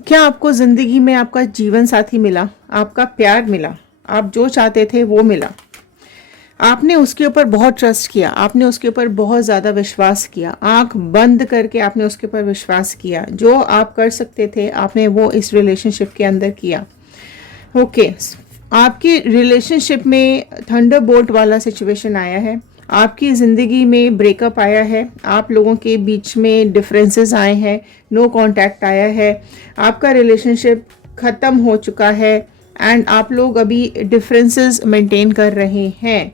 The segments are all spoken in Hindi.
क्या आपको ज़िंदगी में आपका जीवन साथी मिला, आपका प्यार मिला, आप जो चाहते थे वो मिला, आपने उसके ऊपर बहुत ट्रस्ट किया, आपने उसके ऊपर बहुत ज़्यादा विश्वास किया, आंख बंद करके आपने उसके ऊपर विश्वास किया, जो आप कर सकते थे आपने वो इस रिलेशनशिप के अंदर किया। ओके, आपकी रिलेशनशिप में थंडरबोल्ट वाला सिचुएशन आया है, आपकी ज़िंदगी में ब्रेकअप आया है, आप लोगों के बीच में डिफरेंसेस आए हैं, नो कांटेक्ट आया है, आपका रिलेशनशिप ख़त्म हो चुका है एंड आप लोग अभी डिफरेंसेस मेंटेन कर रहे हैं।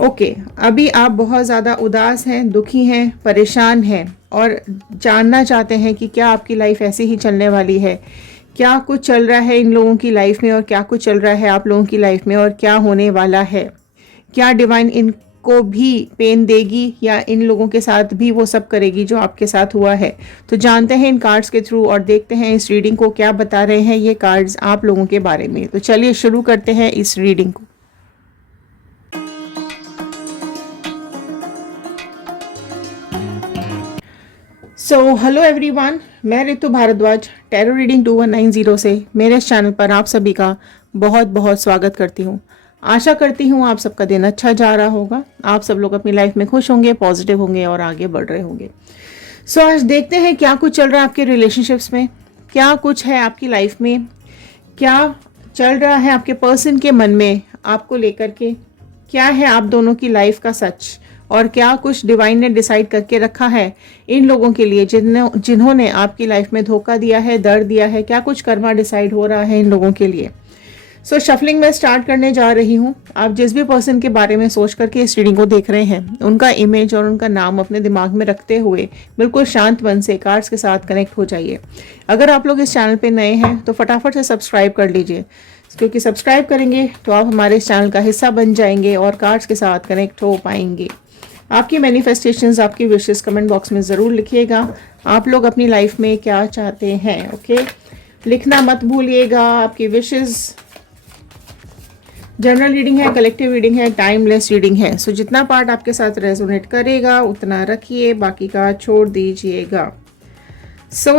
ओके, अभी आप बहुत ज़्यादा उदास हैं, दुखी हैं, परेशान हैं और जानना चाहते हैं कि क्या आपकी लाइफ ऐसे ही चलने वाली है, क्या कुछ चल रहा है इन लोगों की लाइफ में और क्या कुछ चल रहा है आप लोगों की लाइफ में और क्या होने वाला है, क्या डिवाइन इनको भी पेन देगी या इन लोगों के साथ भी वो सब करेगी जो आपके साथ हुआ है। तो जानते हैं इन कार्ड्स के थ्रू और देखते हैं इस रीडिंग को क्या बता रहे हैं ये कार्ड्स आप लोगों के बारे में। तो चलिए शुरू करते हैं इस रीडिंग को। हेलो एवरीवन, मैं रितु भारद्वाज टैरो रीडिंग 2190 से मेरे इस चैनल पर आप सभी का बहुत बहुत स्वागत करती हूँ। आशा करती हूँ आप सबका दिन अच्छा जा रहा होगा, आप सब लोग अपनी लाइफ में खुश होंगे, पॉजिटिव होंगे और आगे बढ़ रहे होंगे। आज देखते हैं क्या कुछ चल रहा है आपके रिलेशनशिप्स में, क्या कुछ है आपकी लाइफ में, क्या चल रहा है आपके पर्सन के मन में आपको लेकर के, क्या है आप दोनों की लाइफ का सच और क्या कुछ डिवाइन ने डिसाइड करके रखा है इन लोगों के लिए जिन्होंने आपकी लाइफ में धोखा दिया है, दर्द दिया है, क्या कुछ कर्मा डिसाइड हो रहा है इन लोगों के लिए। शफलिंग में स्टार्ट करने जा रही हूँ। आप जिस भी पर्सन के बारे में सोच करके इस रीडिंग को देख रहे हैं उनका इमेज और उनका नाम अपने दिमाग में रखते हुए बिल्कुल शांत मन से कार्ड्स के साथ कनेक्ट हो जाइए। अगर आप लोग इस चैनल पे नए हैं तो फटाफट से सब्सक्राइब कर लीजिए, क्योंकि सब्सक्राइब करेंगे तो आप हमारे इस चैनल का हिस्सा बन जाएंगे और कार्ड्स के साथ कनेक्ट हो पाएंगे। आपकी मैनिफेस्टेशंस, आपकी विशेस कमेंट बॉक्स में ज़रूर लिखिएगा। आप लोग अपनी लाइफ में क्या चाहते हैं, ओके, लिखना मत भूलिएगा। आपकी विशेस जनरल रीडिंग है, कलेक्टिव रीडिंग है, टाइमलेस रीडिंग है। जितना पार्ट आपके साथ रेजोनेट करेगा उतना रखिए, बाकी का छोड़ दीजिएगा।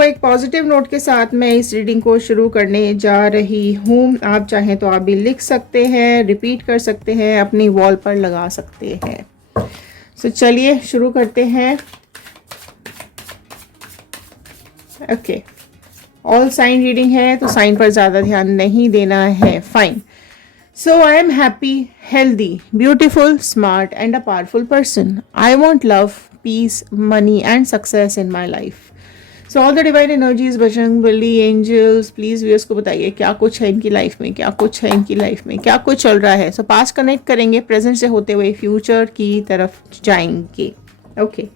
एक पॉजिटिव नोट के साथ मैं इस रीडिंग को शुरू करने जा रही हूँ। आप चाहें तो आप भी लिख सकते हैं, रिपीट कर सकते हैं, अपनी वॉल पर लगा सकते हैं। चलिए शुरू करते हैं। ओके, ऑल साइन रीडिंग है तो साइन पर ज़्यादा ध्यान नहीं देना है, fine. I am happy, healthy, beautiful, smart and a powerful person. I want love, peace, money and success in my life. All the divine energies, Bajrang Bali, angels, please viewers को बताइए क्या कुछ है इनकी लाइफ में, क्या कुछ है इनकी लाइफ में, क्या कुछ चल रहा है। पास्ट कनेक्ट करेंगे, प्रेजेंट से होते हुए फ्यूचर की तरफ जाएंगे। ओके,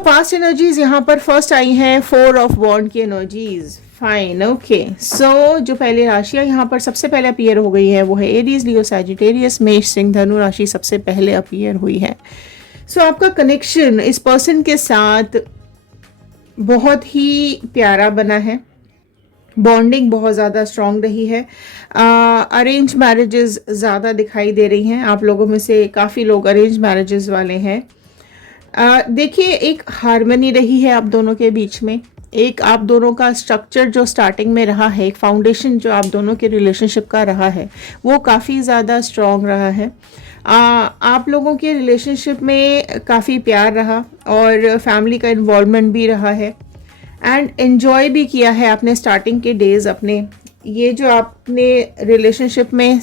पास्ट एनर्जीज यहाँ पर फर्स्ट आई हैं, 4 ऑफ वॉन्ड की एनर्जीज, फाइन। ओके, जो पहले राशियां यहाँ पर सबसे पहले अपीयर हो गई है वो है एरीज, लियो, सैजिटेरियस, मेष, सिंह, धनु राशि सबसे पहले अपीयर हुई है। आपका कनेक्शन इस पर्सन के साथ बहुत ही प्यारा बना है, बॉन्डिंग बहुत ज़्यादा स्ट्रॉन्ग रही है। अरेंज मैरिजेस ज़्यादा दिखाई दे रही हैं, आप लोगों में से काफ़ी लोग अरेंज मैरिजेस वाले हैं। देखिए, एक हार्मनी रही है आप दोनों के बीच में, एक आप दोनों का स्ट्रक्चर जो स्टार्टिंग में रहा है, एक फाउंडेशन जो आप दोनों के रिलेशनशिप का रहा है वो काफ़ी ज़्यादा स्ट्रॉन्ग रहा है। आप लोगों के रिलेशनशिप में काफ़ी प्यार रहा और फैमिली का इन्वॉल्वमेंट भी रहा है एंड एन्जॉय भी किया है आपने स्टार्टिंग के डेज़ अपने। ये जो आपने रिलेशनशिप में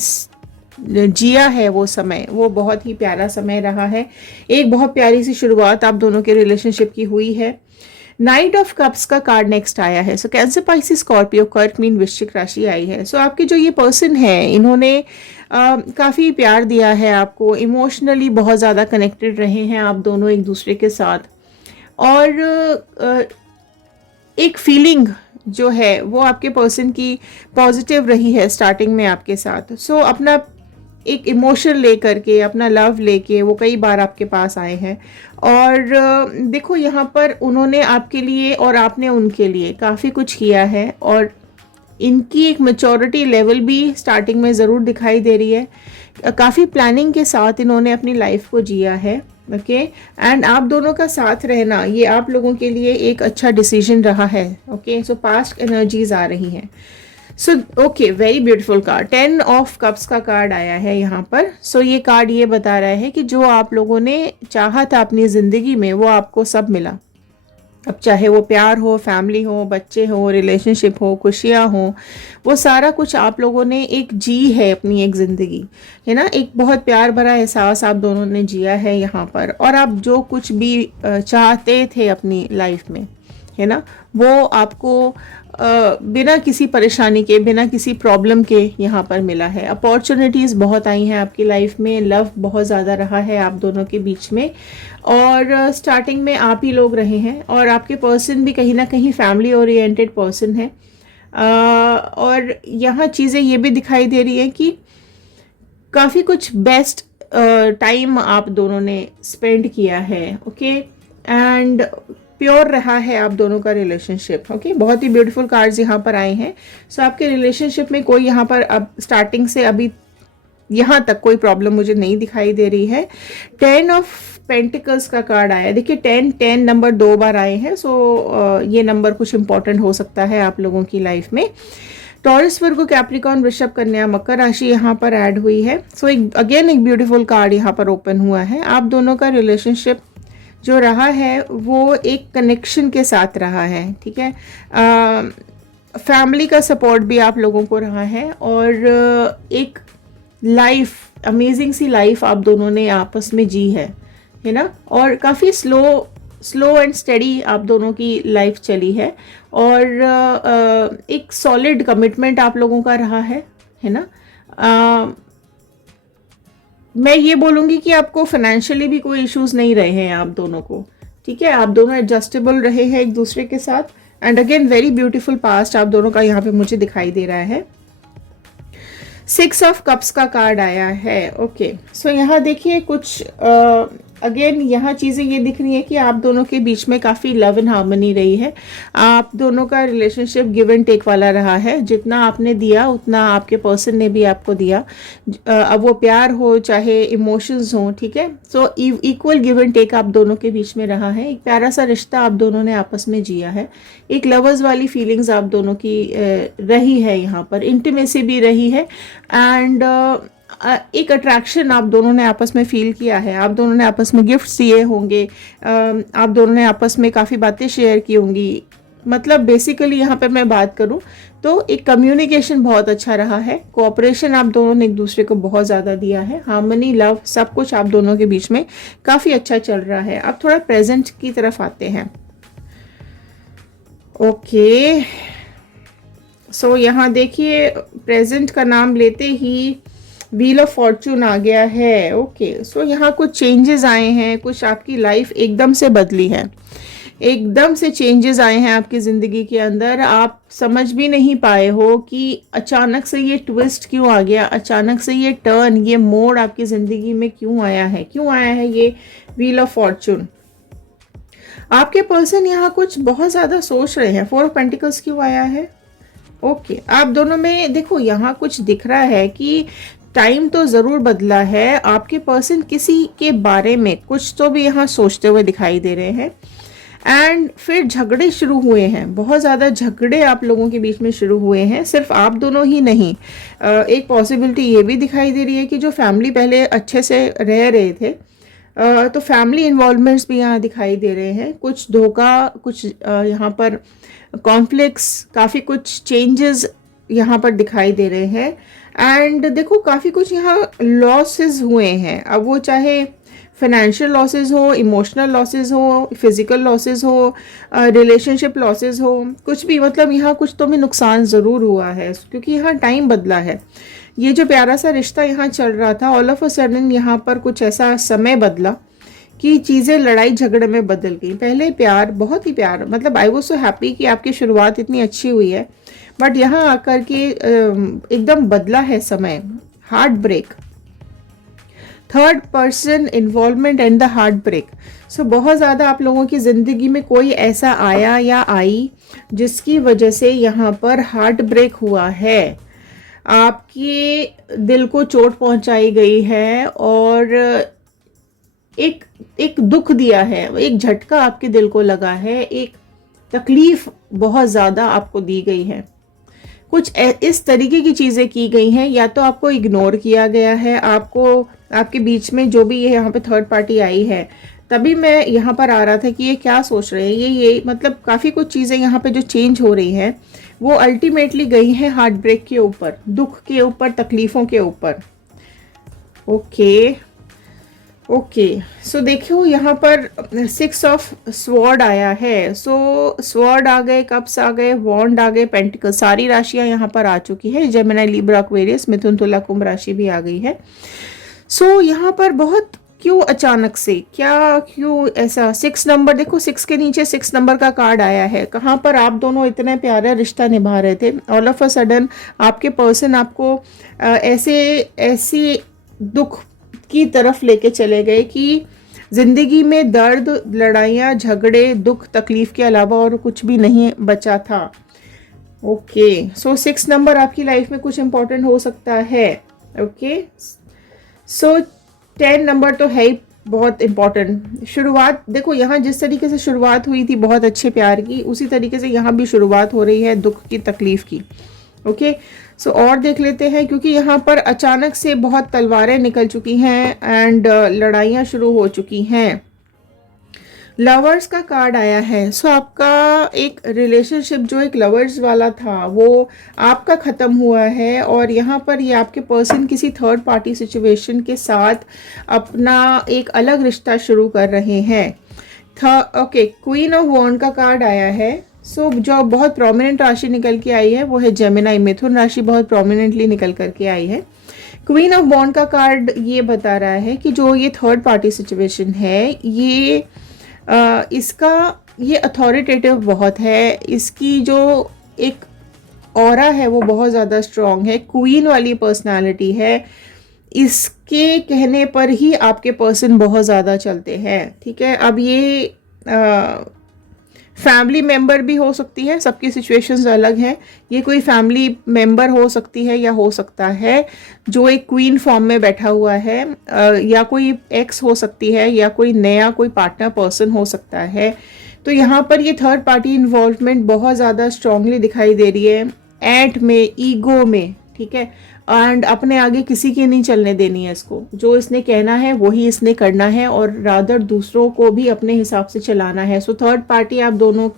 जिया है वो समय, वो बहुत ही प्यारा समय रहा है। एक बहुत प्यारी सी शुरुआत आप दोनों के रिलेशनशिप की हुई है। नाइट ऑफ कप्स का कार्ड नेक्स्ट आया है। कैंसर, पाइसिस, स्कॉर्पियो, कर्क, मीन, वृश्चिक राशि आई है। आपके जो ये पर्सन है इन्होंने काफ़ी प्यार दिया है आपको, इमोशनली बहुत ज़्यादा कनेक्टेड रहे हैं आप दोनों एक दूसरे के साथ और एक फीलिंग जो है वो आपके पर्सन की पॉजिटिव रही है स्टार्टिंग में आपके साथ। अपना एक इमोशन लेकर के, अपना लव लेके वो कई बार आपके पास आए हैं और देखो यहाँ पर उन्होंने आपके लिए और आपने उनके लिए काफ़ी कुछ किया है और इनकी एक मैच्योरिटी लेवल भी स्टार्टिंग में ज़रूर दिखाई दे रही है। काफ़ी प्लानिंग के साथ इन्होंने अपनी लाइफ को जिया है ओके एंड आप दोनों का साथ रहना ये आप लोगों के लिए एक अच्छा डिसीजन रहा है। ओके सो पास्ट एनर्जीज आ रही हैं। So okay very beautiful card 10 of cups का कार्ड आया है यहाँ पर। सो ये कार्ड ये बता रहा है कि जो आप लोगों ने चाहा था अपनी ज़िंदगी में वो आपको सब मिला। अब चाहे वो प्यार हो, फैमिली हो, बच्चे हो, रिलेशनशिप हो, खुशियाँ हो, वो सारा कुछ आप लोगों ने एक जी है अपनी एक ज़िंदगी, है ना। एक बहुत प्यार भरा एहसास आप दोनों ने जिया है यहाँ पर। और आप जो कुछ भी चाहते थे अपनी लाइफ में, है ना, वो आपको बिना किसी परेशानी के, बिना किसी प्रॉब्लम के यहाँ पर मिला है। अपॉर्चुनिटीज़ बहुत आई हैं आपकी लाइफ में, लव बहुत ज़्यादा रहा है आप दोनों के बीच में। और स्टार्टिंग में आप ही लोग रहे हैं और आपके पर्सन भी कहीं ना कहीं फैमिली ओरिएंटेड पर्सन है। और यहाँ चीज़ें ये भी दिखाई दे रही हैं कि काफ़ी कुछ बेस्ट टाइम आप दोनों ने स्पेंड किया है। ओके एंड प्योर रहा है आप दोनों का रिलेशनशिप। ओके बहुत ही ब्यूटीफुल कार्ड्स यहाँ पर आए हैं। सो आपके रिलेशनशिप में कोई यहाँ पर अब स्टार्टिंग से अभी यहाँ तक कोई प्रॉब्लम मुझे नहीं दिखाई दे रही है। 10 ऑफ पेंटिकल्स का कार्ड आया। देखिए 10 नंबर 2 बार आए हैं। सो ये नंबर कुछ इंपॉर्टेंट हो सकता है आप लोगों की लाइफ में। टॉरस, वर्गो, कैप्रिकॉर्न, वृषभ, कन्या, मकर राशि यहाँ पर ऐड हुई है। सो एक ब्यूटीफुल कार्ड यहाँ पर ओपन हुआ है। आप दोनों का रिलेशनशिप जो रहा है वो एक कनेक्शन के साथ रहा है। ठीक है, फैमिली का सपोर्ट भी आप लोगों को रहा है और एक लाइफ, अमेजिंग सी लाइफ आप दोनों ने आपस में जी है ना। और काफ़ी स्लो एंड स्टडी आप दोनों की लाइफ चली है और एक सॉलिड कमिटमेंट आप लोगों का रहा है ना। मैं ये बोलूँगी कि आपको फाइनेंशियली भी कोई इश्यूज नहीं रहे हैं आप दोनों को। ठीक है, आप दोनों एडजस्टेबल रहे हैं एक दूसरे के साथ। And again very beautiful past आप दोनों का यहाँ पे मुझे दिखाई दे रहा है। 6 ऑफ कप्स का कार्ड आया है। ओके सो यहाँ देखिए कुछ अगेन यहाँ चीज़ें ये दिख रही है कि आप दोनों के बीच में काफ़ी लव एंड हार्मनी रही है। आप दोनों का रिलेशनशिप गिव एंड टेक वाला रहा है। जितना आपने दिया उतना आपके पर्सन ने भी आपको दिया। अब वो प्यार हो चाहे इमोशंस हो, ठीक है, so equal give and take आप दोनों के बीच में रहा है। एक प्यारा सा रिश्ता आप दोनों ने आपस में जिया है। एक लवर्स वाली फीलिंग्स आप दोनों की रही है यहाँ पर, इंटीमेसी भी रही है एंड एक अट्रैक्शन आप दोनों ने आपस में फील किया है। आप दोनों ने आपस में गिफ्ट्स दिए होंगे, आप दोनों ने आपस में काफ़ी बातें शेयर की होंगी। मतलब बेसिकली यहाँ पर मैं बात करूँ तो एक कम्युनिकेशन बहुत अच्छा रहा है। कोऑपरेशन आप दोनों ने एक दूसरे को बहुत ज़्यादा दिया है। हार्मनी, लव, सब कुछ आप दोनों के बीच में काफ़ी अच्छा चल रहा है। अब थोड़ा प्रेजेंट की तरफ आते हैं। ओके सो यहाँ देखिए प्रेजेंट का नाम लेते ही व्हील ऑफ फॉर्चून आ गया है। ओके सो यहाँ कुछ चेंजेस आए हैं, कुछ आपकी लाइफ एकदम से बदली है, एकदम से चेंजेस आए हैं आपकी ज़िंदगी के अंदर। आप समझ भी नहीं पाए हो कि अचानक से ये ट्विस्ट क्यों आ गया, अचानक से ये टर्न, ये मोड़ आपकी ज़िंदगी में क्यों आया है ये व्हील ऑफ फॉर्चून। आपके पर्सन यहाँ कुछ बहुत ज़्यादा सोच रहे हैं। 4 ऑफ पेंटिकल्स क्यों आया है? ओके आप दोनों में देखो यहाँ कुछ दिख रहा है कि टाइम तो ज़रूर बदला है। आपके पर्सन किसी के बारे में कुछ तो भी यहाँ सोचते हुए दिखाई दे रहे हैं एंड फिर झगड़े शुरू हुए हैं। बहुत ज़्यादा झगड़े आप लोगों के बीच में शुरू हुए हैं। सिर्फ आप दोनों ही नहीं, एक पॉसिबिलिटी ये भी दिखाई दे रही है कि जो फैमिली पहले अच्छे से रह रहे थे तो फैमिली इन्वॉल्वमेंट्स भी यहाँ दिखाई दे रहे हैं। कुछ धोखा, कुछ यहाँ पर कॉन्फ्लिक्ट्स, काफ़ी कुछ चेंजेस यहाँ पर दिखाई दे रहे हैं एंड देखो काफ़ी कुछ यहाँ लॉसेस हुए हैं। अब वो चाहे फाइनेंशियल लॉसेस हो, इमोशनल लॉसेस हो, फिजिकल लॉसेस हो, रिलेशनशिप लॉसेस हो, कुछ भी, मतलब यहाँ कुछ तो भी नुकसान ज़रूर हुआ है क्योंकि यहाँ टाइम बदला है। ये जो प्यारा सा रिश्ता यहाँ चल रहा था, ऑल ऑफ अ सडन यहाँ पर कुछ ऐसा समय बदला कि चीज़ें लड़ाई झगड़े में बदल गई। पहले प्यार, बहुत ही प्यार, मतलब आई वाज सो हैप्पी कि आपकी शुरुआत इतनी अच्छी हुई है, बट यहाँ आकर के एकदम बदला है समय। Heart break, third person involvement and the heart break. So बहुत ज़्यादा आप लोगों की ज़िंदगी में कोई ऐसा आया या आई जिसकी वजह से यहाँ पर हार्ट ब्रेक हुआ है, आपके दिल को चोट पहुँचाई गई है और एक एक दुख दिया है, एक झटका आपके दिल को लगा है, एक तकलीफ बहुत ज़्यादा आपको दी गई है, कुछ इस तरीके की चीज़ें की गई हैं, या तो आपको इग्नोर किया गया है, आपको आपके बीच में जो भी ये यहाँ पे थर्ड पार्टी आई है, तभी मैं यहाँ पर आ रहा था कि ये क्या सोच रहे हैं, ये मतलब काफ़ी कुछ चीज़ें यहाँ पे जो चेंज हो रही हैं वो अल्टीमेटली गई हैं हार्ट ब्रेक के ऊपर, दुख के ऊपर, तकलीफ़ों के ऊपर। ओके ओके, सो देखो यहाँ पर 6 ऑफ स्वॉर्ड आया है। सो स्वॉर्ड आ गए, कप्स आ गए, वॉन्ड आ गए, पेंटिकल, सारी राशियाँ यहाँ पर आ चुकी है। जेमिनी, लिब्रा, एक्वेरियस, मिथुन, तुला, कुंभ राशि भी आ गई है। सो यहाँ पर बहुत क्यों अचानक से, क्या क्यों ऐसा, 6 नंबर देखो, 6 के नीचे 6 नंबर का कार्ड आया है। कहाँ पर आप दोनों इतने प्यारा रिश्ता निभा रहे थे, ऑल ऑफ अ सडन आपके पर्सन आपको ऐसे ऐसी दुख की तरफ लेके चले गए कि जिंदगी में दर्द, लड़ाइयाँ, झगड़े, दुख, तकलीफ के अलावा और कुछ भी नहीं बचा था। ओके, सो 6 नंबर आपकी लाइफ में कुछ इंपॉर्टेंट हो सकता है। ओके, सो 10 नंबर तो है ही बहुत इम्पॉर्टेंट। शुरुआत देखो यहाँ जिस तरीके से शुरुआत हुई थी बहुत अच्छे प्यार की, उसी तरीके से यहाँ भी शुरुआत हो रही है दुख की, तकलीफ की। ओके, सो और देख लेते हैं, क्योंकि यहाँ पर अचानक से बहुत तलवारें निकल चुकी हैं एंड लड़ाइयाँ शुरू हो चुकी हैं। लवर्स का कार्ड आया है। सो आपका एक रिलेशनशिप जो एक लवर्स वाला था वो आपका ख़त्म हुआ है, और यहाँ पर ये आपके पर्सन किसी थर्ड पार्टी सिचुएशन के साथ अपना एक अलग रिश्ता शुरू कर रहे हैं। ओके, क्वीन ऑफ वॉन्ड का कार्ड आया है। सो जो बहुत प्रोमिनेंट राशि निकल के आई है वो है जेमिनी, मिथुन राशि बहुत प्रोमिनेंटली निकल करके आई है। क्वीन ऑफ वॉन्ड का कार्ड ये बता रहा है कि जो ये थर्ड पार्टी सिचुएशन है ये इसका ये अथॉरिटेटिव बहुत है, इसकी जो एक ऑरा है वो बहुत ज़्यादा स्ट्रॉन्ग है, क्वीन वाली पर्सनालिटी है, इसके कहने पर ही आपके पर्सन बहुत ज़्यादा चलते हैं। ठीक है, अब ये फैमिली मेंबर भी हो सकती है, सबकी सिचुएशंस अलग हैं। ये कोई फैमिली मेंबर हो सकती है या हो सकता है जो एक क्वीन फॉर्म में बैठा हुआ है, या कोई एक्स हो सकती है, या कोई नया कोई पार्टनर पर्सन हो सकता है। तो यहाँ पर ये थर्ड पार्टी इन्वॉल्वमेंट बहुत ज़्यादा स्ट्रांगली दिखाई दे रही है, एंट में, ईगो में। ठीक है, एंड अपने आगे किसी की नहीं चलने देनी है इसको, जो इसने कहना है वही इसने करना है, और रादर दूसरों को भी अपने हिसाब से चलाना है। सो थर्ड पार्टी आप दोनों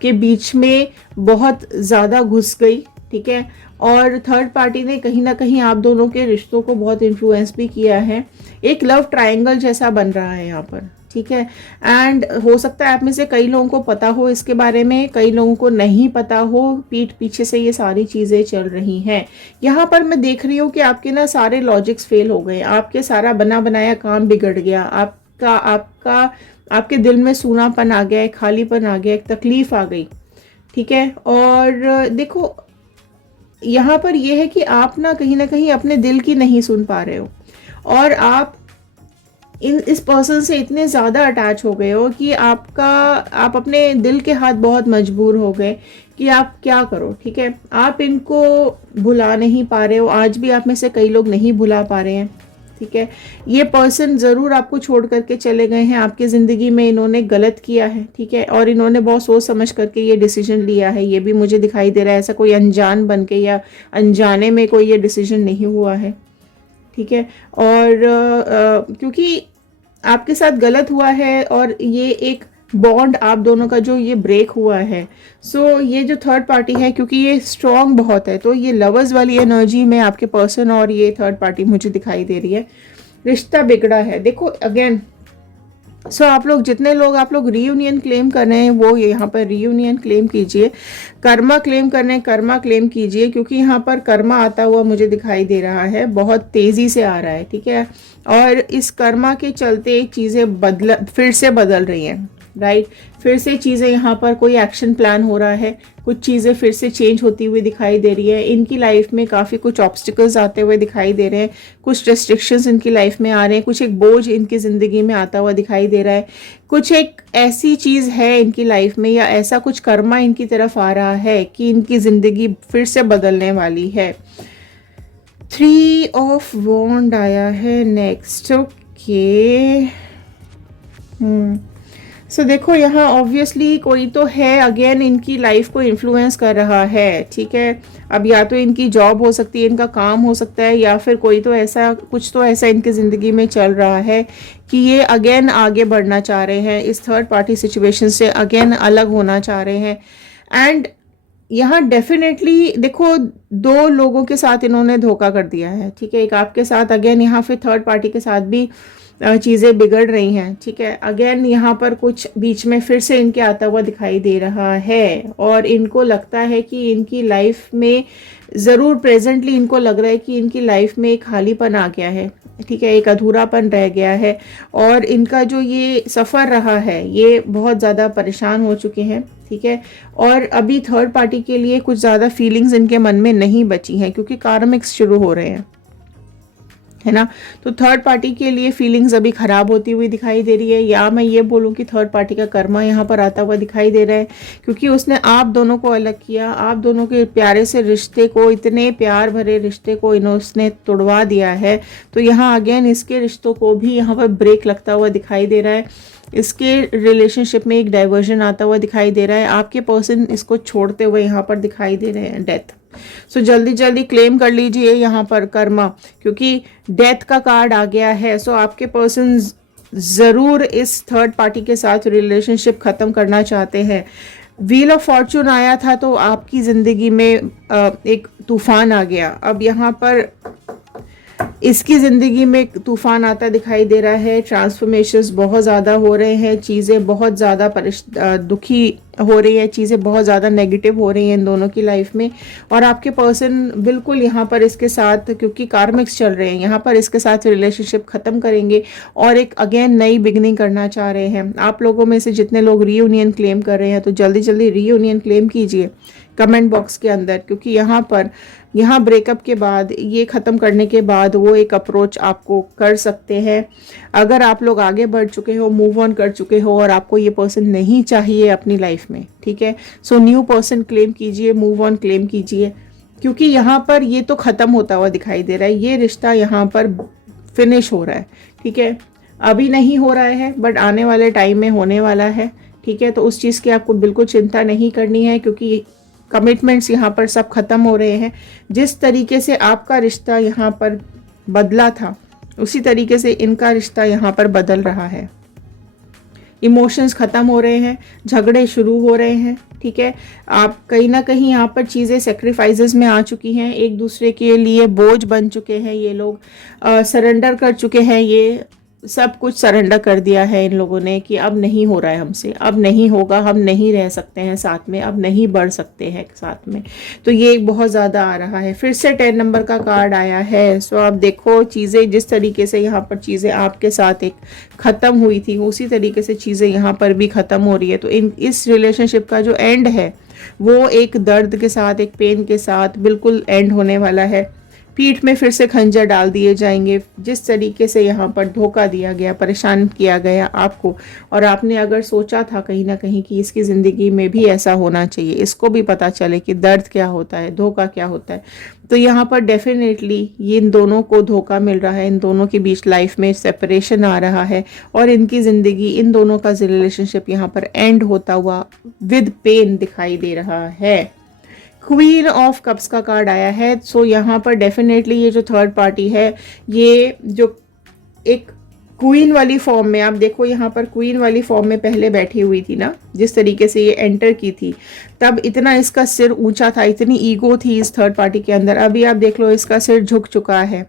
के बीच में बहुत ज़्यादा घुस गई। ठीक है, और थर्ड पार्टी ने कहीं ना कहीं आप दोनों के रिश्तों को बहुत इन्फ्लुएंस भी किया है, एक लव ट्रायंगल जैसा बन रहा है यहाँ पर। ठीक है, एंड हो सकता है आप में से कई लोगों को पता हो इसके बारे में, कई लोगों को नहीं पता हो, पीठ पीछे से ये सारी चीज़ें चल रही हैं। यहाँ पर मैं देख रही हूँ कि आपके ना सारे लॉजिक्स फेल हो गए, आपके सारा बना बनाया काम बिगड़ गया, आपका आपका आपके दिल में सूनापन आ गया, एक खालीपन आ गया, एक तकलीफ आ गई। ठीक है, और देखो यहाँ पर यह है कि आप ना कहीं अपने दिल की नहीं सुन पा रहे हो, और आप इस पर्सन से इतने ज़्यादा अटैच हो गए हो कि आप अपने दिल के हाथ बहुत मजबूर हो गए कि आप क्या करो। ठीक है, आप इनको भुला नहीं पा रहे हो, आज भी आप में से कई लोग नहीं भुला पा रहे हैं। ठीक है, ये पर्सन ज़रूर आपको छोड़ करके चले गए हैं, आपकी ज़िंदगी में इन्होंने गलत किया है। ठीक है, और इन्होंने बहुत सोच समझ करके ये डिसीजन लिया है, ये भी मुझे दिखाई दे रहा है, ऐसा कोई अनजान बन के या अनजाने में कोई ये डिसीजन नहीं हुआ है। ठीक है, और क्योंकि आपके साथ गलत हुआ है और ये एक बॉन्ड आप दोनों का जो ये ब्रेक हुआ है, सो ये जो थर्ड पार्टी है क्योंकि ये स्ट्रॉन्ग बहुत है, तो ये लवर्स वाली एनर्जी में आपके पर्सन और ये थर्ड पार्टी मुझे दिखाई दे रही है, रिश्ता बिगड़ा है। देखो अगेन, सो आप लोग रीयूनियन क्लेम कर रहे हैं, वो यहाँ पर रीयूनियन क्लेम कीजिए, कर्मा क्लेम करने कर्मा क्लेम कीजिए, क्योंकि यहाँ पर कर्मा आता हुआ मुझे दिखाई दे रहा है, बहुत तेज़ी से आ रहा है। ठीक है, और इस कर्मा के चलते चीज़ें फिर से बदल रही हैं। राइट, फिर से चीज़ें यहाँ पर कोई एक्शन प्लान हो रहा है, कुछ चीज़ें फिर से चेंज होती हुई दिखाई दे रही है, इनकी लाइफ में काफ़ी कुछ ऑब्स्टिकल्स आते हुए दिखाई दे रहे हैं, कुछ रेस्ट्रिक्शंस इनकी लाइफ में आ रहे हैं, कुछ एक बोझ इनकी ज़िंदगी में आता हुआ दिखाई दे रहा है, कुछ एक ऐसी चीज़ है इनकी लाइफ में या ऐसा कुछ कर्मा इनकी तरफ आ रहा है कि इनकी ज़िंदगी फिर से बदलने वाली है। 3 ऑफ वॉन्ड आया है नेक्स्ट। सो देखो यहाँ ऑब्वियसली कोई तो है अगेन इनकी लाइफ को इन्फ्लुएंस कर रहा है, ठीक है। अब या तो इनकी जॉब हो सकती है, इनका काम हो सकता है, या फिर कोई तो ऐसा कुछ तो ऐसा इनकी ज़िंदगी में चल रहा है कि ये अगेन आगे बढ़ना चाह रहे हैं, इस थर्ड पार्टी सिचुएशन से अगेन अलग होना चाह रहे हैं। एंड यहाँ डेफिनेटली देखो 2 लोगों के साथ इन्होंने धोखा कर दिया है, ठीक है। एक आपके साथ, अगेन यहाँ फिर थर्ड पार्टी के साथ भी चीज़ें बिगड़ रही हैं, ठीक है। अगेन यहाँ पर कुछ बीच में फिर से इनके आता हुआ दिखाई दे रहा है और इनको लगता है कि इनकी लाइफ में ज़रूर प्रेजेंटली इनको लग रहा है कि इनकी लाइफ में एक खालीपन आ गया है, ठीक है, एक अधूरापन रह गया है। और इनका जो ये सफ़र रहा है ये बहुत ज़्यादा परेशान हो चुके हैं, ठीक है। और अभी थर्ड पार्टी के लिए कुछ ज़्यादा फीलिंग्स इनके मन में नहीं बची हैं क्योंकि कार्मिक्स शुरू हो रहे हैं, है ना। तो थर्ड पार्टी के लिए फीलिंग्स अभी खराब होती हुई दिखाई दे रही है, या मैं ये बोलूँ कि थर्ड पार्टी का कर्मा यहाँ पर आता हुआ दिखाई दे रहा है क्योंकि उसने आप दोनों को अलग किया, आप दोनों के प्यारे से रिश्ते को, इतने प्यार भरे रिश्ते को इन्होंने तोड़वा दिया है। तो यहाँ अगेन इसके रिश्तों को भी यहाँ पर ब्रेक लगता हुआ दिखाई दे रहा है, इसके रिलेशनशिप में एक डाइवर्जन आता हुआ दिखाई दे रहा है, आपके पर्सन इसको छोड़ते हुए यहाँ पर दिखाई दे रहे हैं, डेथ। सो जल्दी जल्दी क्लेम कर लीजिए यहाँ पर कर्मा, क्योंकि डेथ का कार्ड आ गया है। सो आपके पर्सन ज़रूर इस थर्ड पार्टी के साथ रिलेशनशिप ख़त्म करना चाहते हैं। व्हील ऑफ फॉर्चून आया था तो आपकी ज़िंदगी में एक तूफान आ गया, अब यहाँ पर इसकी ज़िंदगी में तूफान आता दिखाई दे रहा है। ट्रांसफॉर्मेशंस बहुत ज़्यादा हो रहे हैं, चीज़ें बहुत ज़्यादा दुखी हो रही है, चीज़ें बहुत ज़्यादा नेगेटिव हो रही हैं इन दोनों की लाइफ में। और आपके पर्सन बिल्कुल यहाँ पर इसके साथ, क्योंकि कार्मिक्स चल रहे हैं, यहाँ पर इसके साथ रिलेशनशिप ख़त्म करेंगे और एक अगेन नई बिगनिंग करना चाह रहे हैं। आप लोगों में से जितने लोग रीयूनियन क्लेम कर रहे हैं तो जल्दी जल्दी रीयूनियन क्लेम कीजिए कमेंट बॉक्स के अंदर, क्योंकि यहाँ ब्रेकअप के बाद, ये ख़त्म करने के बाद वो एक अप्रोच आपको कर सकते हैं। अगर आप लोग आगे बढ़ चुके हो, मूव ऑन कर चुके हो और आपको ये पर्सन नहीं चाहिए अपनी लाइफ में, ठीक है, सो न्यू पर्सन क्लेम कीजिए, मूव ऑन क्लेम कीजिए, क्योंकि यहाँ पर ये तो ख़त्म होता हुआ दिखाई दे रहा है, ये रिश्ता यहाँ पर फिनिश हो रहा है, ठीक है। अभी नहीं हो रहा है बट आने वाले टाइम में होने वाला है, ठीक है। तो उस चीज़ की आपको बिल्कुल चिंता नहीं करनी है, क्योंकि कमिटमेंट्स यहाँ पर सब खत्म हो रहे हैं। जिस तरीके से आपका रिश्ता यहाँ पर बदला था उसी तरीके से इनका रिश्ता यहाँ पर बदल रहा है। इमोशंस ख़त्म हो रहे हैं, झगड़े शुरू हो रहे हैं, ठीक है। आप कहीं ना कहीं यहाँ पर चीज़ें सेक्रीफाइसेस में आ चुकी हैं, एक दूसरे के लिए बोझ बन चुके हैं ये लोग, सरेंडर कर चुके हैं, ये सब कुछ सरेंडर कर दिया है इन लोगों ने कि अब नहीं हो रहा है हमसे, अब नहीं होगा, हम नहीं रह सकते हैं साथ में, अब नहीं बढ़ सकते हैं साथ में। तो ये बहुत ज़्यादा आ रहा है। फिर से 10 नंबर का कार्ड आया है। सो आप देखो चीज़ें जिस तरीके से यहाँ पर चीज़ें आपके साथ एक ख़त्म हुई थी उसी तरीके से चीज़ें यहाँ पर भी ख़त्म हो रही है। तो इस रिलेशनशिप का जो एंड है वो एक दर्द के साथ, एक पेन के साथ बिल्कुल एंड होने वाला है। पीठ में फिर से खंजर डाल दिए जाएंगे। जिस तरीके से यहाँ पर धोखा दिया गया, परेशान किया गया आपको, और आपने अगर सोचा था कहीं ना कहीं कि इसकी ज़िंदगी में भी ऐसा होना चाहिए, इसको भी पता चले कि दर्द क्या होता है, धोखा क्या होता है, तो यहाँ पर डेफिनेटली ये इन दोनों को धोखा मिल रहा है, इन दोनों के बीच लाइफ में सेपरेशन आ रहा है और इनकी ज़िंदगी, इन दोनों का रिलेशनशिप यहाँ पर एंड होता हुआ विद पेन दिखाई दे रहा है। क्वीन ऑफ कप्स का कार्ड आया है। सो यहाँ पर डेफिनेटली ये जो थर्ड पार्टी है, ये जो एक क्वीन वाली फॉर्म में, आप देखो यहाँ पर क्वीन वाली फॉर्म में पहले बैठी हुई थी ना, जिस तरीके से ये एंटर की थी, तब इतना इसका सिर ऊंचा था, इतनी ईगो थी इस थर्ड पार्टी के अंदर। अभी आप देख लो इसका सिर झुक चुका है,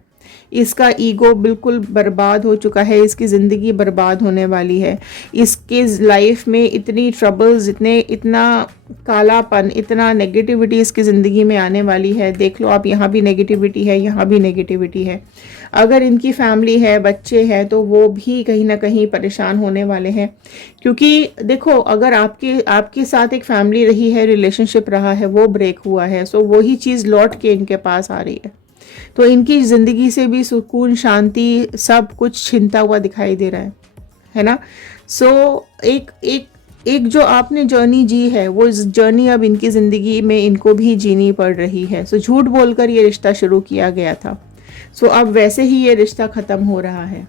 इसका ईगो बिल्कुल बर्बाद हो चुका है, इसकी ज़िंदगी बर्बाद होने वाली है। इसके लाइफ में इतनी ट्रबल्स, इतना कालापन, इतना नेगेटिविटी इसकी ज़िंदगी में आने वाली है। देख लो आप, यहाँ भी नेगेटिविटी है, यहाँ भी नेगेटिविटी है। अगर इनकी फैमिली है, बच्चे हैं, तो वो भी कहीं ना कहीं परेशान होने वाले हैं, क्योंकि देखो अगर आपके साथ एक फैमिली रही है, रिलेशनशिप रहा है, वो ब्रेक हुआ है, सो वही चीज़ लौट के इनके पास आ रही है, तो इनकी ज़िंदगी से भी सुकून, शांति, सब कुछ छिनता हुआ दिखाई दे रहा है ना। सो एक जो आपने जर्नी जी है, वो जर्नी अब इनकी ज़िंदगी में इनको भी जीनी पड़ रही है। सो झूठ बोलकर ये रिश्ता शुरू किया गया था, सो अब वैसे ही ये रिश्ता ख़त्म हो रहा है।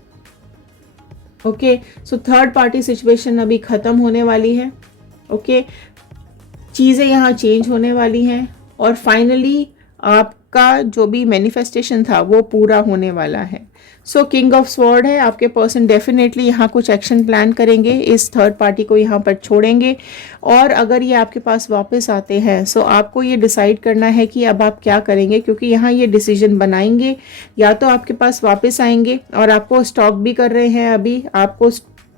Okay, so third party situation अभी ख़त्म होने वाली है। ओके, चीज़ें यहाँ चेंज होने वाली हैं और फाइनली आपका जो भी मैनिफेस्टेशन था वो पूरा होने वाला है। सो किंग ऑफ स्वॉर्ड है, आपके पर्सन डेफिनेटली यहाँ कुछ एक्शन प्लान करेंगे, इस थर्ड पार्टी को यहाँ पर छोड़ेंगे। और अगर ये आपके पास वापस आते हैं सो आपको ये डिसाइड करना है कि अब आप क्या करेंगे, क्योंकि यहाँ ये डिसीजन बनाएंगे, या तो आपके पास वापस आएंगे और आपको स्टॉक भी कर रहे हैं, अभी आपको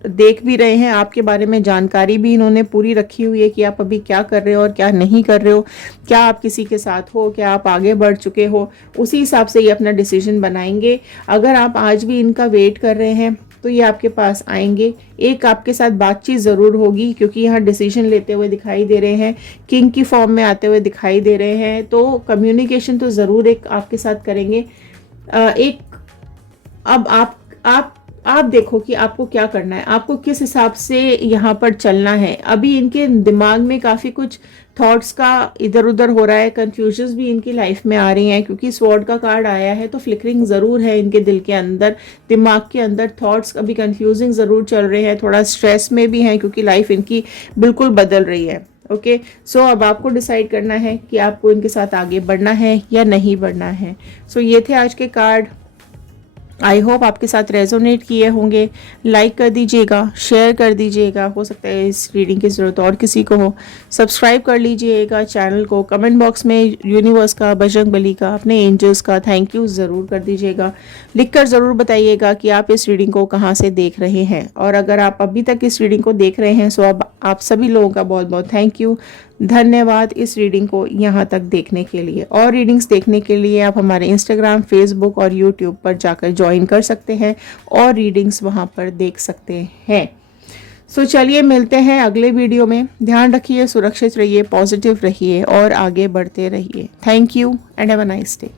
देख भी रहे हैं, आपके बारे में जानकारी भी इन्होंने पूरी रखी हुई है कि आप अभी क्या कर रहे हो और क्या नहीं कर रहे हो, क्या आप किसी के साथ हो, क्या आप आगे बढ़ चुके हो, उसी हिसाब से ये अपना डिसीजन बनाएंगे। अगर आप आज भी इनका वेट कर रहे हैं तो ये आपके पास आएंगे, एक आपके साथ बातचीत ज़रूर होगी, क्योंकि यहाँ डिसीजन लेते हुए दिखाई दे रहे हैं, किंग की फॉर्म में आते हुए दिखाई दे रहे हैं, तो कम्युनिकेशन तो ज़रूर एक आपके साथ करेंगे। एक अब आप देखो कि आपको क्या करना है, आपको किस हिसाब से यहाँ पर चलना है। अभी इनके दिमाग में काफ़ी कुछ थॉट्स का इधर उधर हो रहा है, कंफ्यूजन्स भी इनकी लाइफ में आ रही हैं, क्योंकि स्वॉर्ड का कार्ड आया है तो फ्लिकरिंग ज़रूर है इनके दिल के अंदर, दिमाग के अंदर थॉट्स अभी कंफ्यूजिंग ज़रूर चल रहे हैं, थोड़ा स्ट्रेस में भी हैं क्योंकि लाइफ इनकी बिल्कुल बदल रही है। ओके, सो अब आपको डिसाइड करना है कि आपको इनके साथ आगे बढ़ना है या नहीं बढ़ना है। सो ये थे आज के कार्ड, आई होप आपके साथ रेजोनेट किए होंगे। लाइक कर दीजिएगा, शेयर कर दीजिएगा, हो सकता है इस रीडिंग की ज़रूरत और किसी को हो। सब्सक्राइब कर लीजिएगा चैनल को, कमेंट बॉक्स में यूनिवर्स का, बजरंग बली का, अपने एंजल्स का थैंक यू ज़रूर कर दीजिएगा। लिखकर ज़रूर बताइएगा कि आप इस रीडिंग को कहाँ से देख रहे हैं, और अगर आप अभी तक इस रीडिंग को देख रहे हैं सो अब आप सभी लोगों का बहुत बहुत थैंक यू, धन्यवाद इस रीडिंग को यहाँ तक देखने के लिए। और रीडिंग्स देखने के लिए आप हमारे इंस्टाग्राम, फेसबुक और यूट्यूब पर जाकर ज्वाइन कर सकते हैं और रीडिंग्स वहाँ पर देख सकते हैं। सो चलिए मिलते हैं अगले वीडियो में। ध्यान रखिए, सुरक्षित रहिए, पॉजिटिव रहिए और आगे बढ़ते रहिए। Thank you and have a nice day.